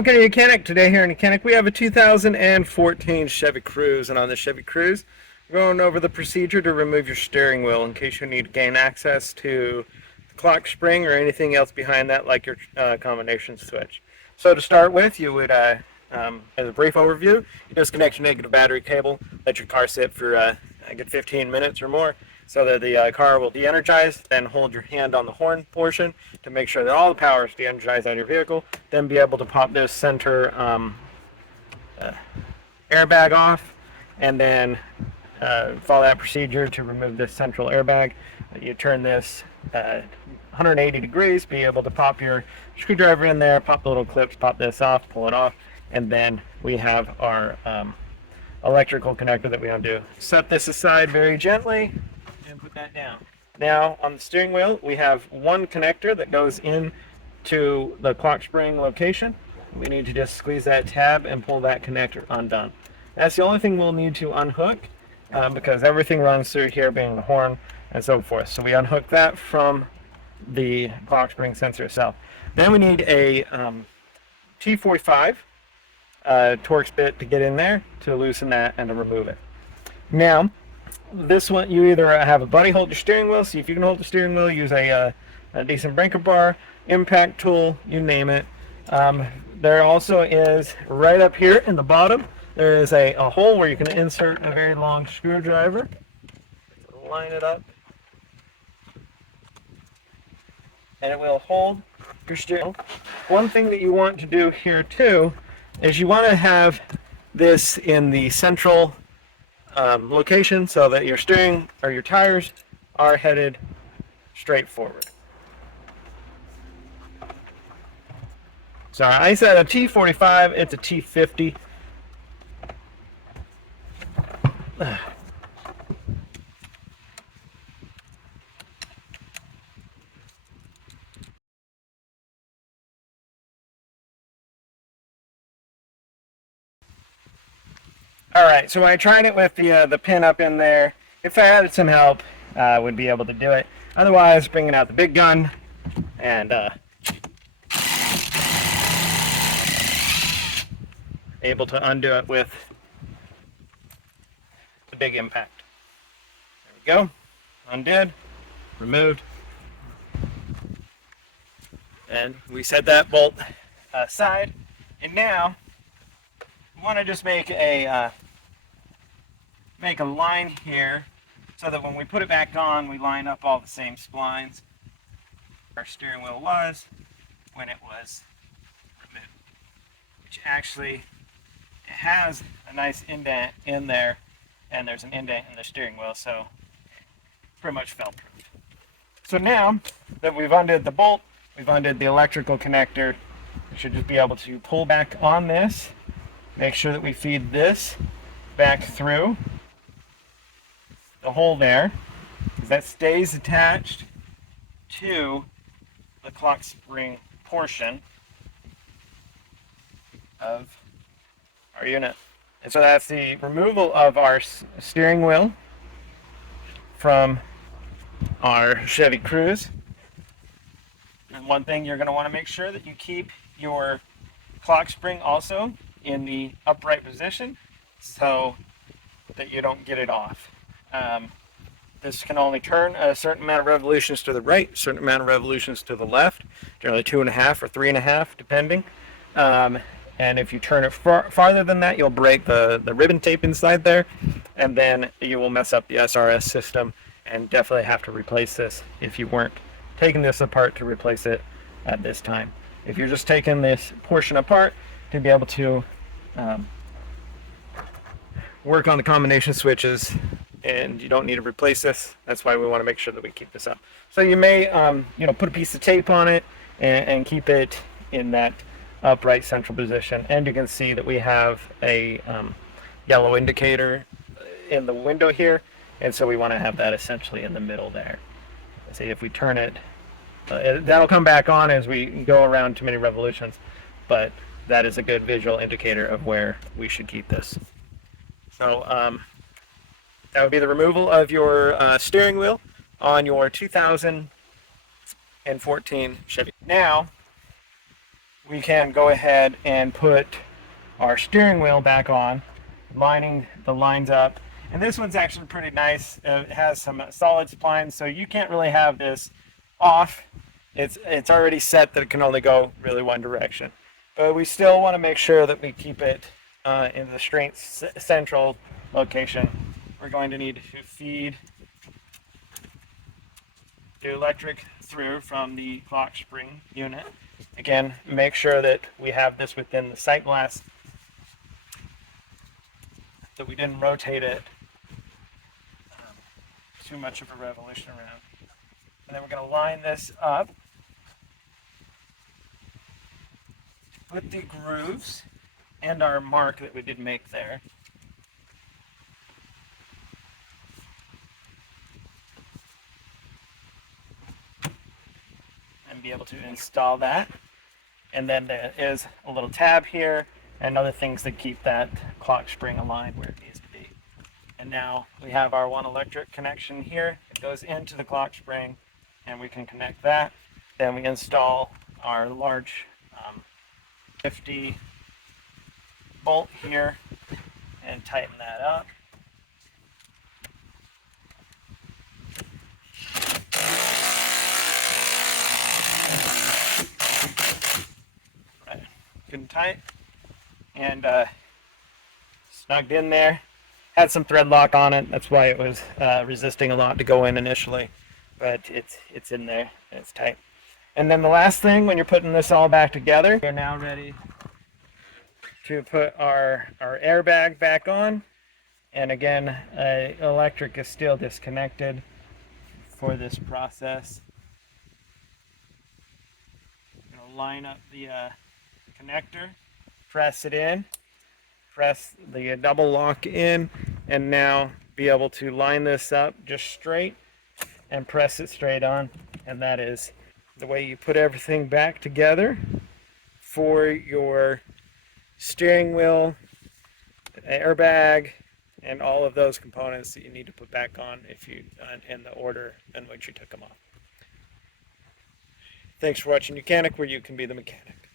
Welcome to YOUCANIC. Today here in YOUCANIC we have a 2014 Chevy Cruze, and on the Chevy Cruze we're going over the procedure to remove your steering wheel in case you need to gain access to the clock spring or anything else behind that, like your combination switch. So to start with, you would, as a brief overview, you disconnect your negative battery cable, let your car sit for a good 15 minutes or more so that the car will de-energize. Then hold your hand on the horn portion to make sure that all the power is de-energized out of your vehicle. Then be able to pop this center airbag off, and then follow that procedure to remove this central airbag. You turn this 180 degrees, be able to pop your screwdriver in there, pop the little clips, pop this off, pull it off, and then we have our electrical connector that we want to do. Set this aside very gently and put that down. Now on the steering wheel we have one connector that goes in to the clock spring location. We need to just squeeze that tab and pull that connector undone. That's the only thing we'll need to unhook because everything runs through here, being the horn and so forth. So we unhook that from the clock spring sensor itself. Then we need a T45 Torx bit to get in there to loosen that and to remove it. Now this one, you either have a buddy hold your steering wheel, see if you can hold the steering wheel, use a decent breaker bar, impact tool, you name it. There also is, right up here in the bottom, there is a hole where you can insert a very long screwdriver. Line it up, and it will hold your steering wheel. One thing that you want to do here too is you want to have this in the central location so that your steering or your tires are headed straight forward. So I said a T45, it's a T50. Alright, so I tried it with the pin up in there. If I had some help, I would be able to do it. Otherwise, bringing out the big gun and able to undo it with the big impact. There we go. Undid, removed, and we set that bolt aside. And now we want to just make a line here so that when we put it back on, we line up all the same splines our steering wheel was when it was removed. Which actually, it has a nice indent in there, and there's an indent in the steering wheel, so pretty much fail proof. So now that we've undid the bolt, we've undid the electrical connector, we should just be able to pull back on this. Make sure that we feed this back through the hole there, because that stays attached to the clock spring portion of our unit. And so that's the removal of our steering wheel from our Chevy Cruze. And one thing you're going to want to make sure that you keep your clock spring also in the upright position so that you don't get it off. This can only turn a certain amount of revolutions to the right, a certain amount of revolutions to the left, generally 2.5 or 3.5 depending. And if you turn it farther than that, you'll break the ribbon tape inside there, and then you will mess up the SRS system and definitely have to replace this if you weren't taking this apart to replace it at this time. If you're just taking this portion apart to be able to work on the combination switches, and you don't need to replace this, that's why we want to make sure that we keep this up. So you may put a piece of tape on it and keep it in that upright central position. And you can see that we have a yellow indicator in the window here, and so we want to have that essentially in the middle there. See, if we turn it, that'll come back on as we go around too many revolutions, but that is a good visual indicator of where we should keep this. So that would be the removal of your steering wheel on your 2014 Chevy. Now we can go ahead and put our steering wheel back on, lining the lines up. And this one's actually pretty nice. It has some solid splines, so you can't really have this off. It's already set that it can only go really one direction. But we still want to make sure that we keep it in the straight central location. We're going to need to feed the electric through from the clock spring unit. Again, make sure that we have this within the sight glass, that we didn't rotate it too much of a revolution around. And then we're going to line this up with the grooves and our mark that we did make there. And be able to install that. And then there is a little tab here and other things that keep that clock spring aligned where it needs to be. And now we have our one electric connection here. It goes into the clock spring and we can connect that. Then we install our large 50 bolt here and tighten that up. Right, good and tight, and snugged in there. Had some thread lock on it, that's why it was resisting a lot to go in initially, but it's in there and it's tight. And then the last thing, when you're putting this all back together, we're now ready to put our airbag back on. And again, electric is still disconnected for this process. I'm going to line up the connector, press it in, press the double lock in, and now be able to line this up just straight and press it straight on. And that is the way you put everything back together for your steering wheel, airbag, and all of those components that you need to put back on if you in the order in which you took them off. Thanks for watching YOUCANIC, where you can be the mechanic.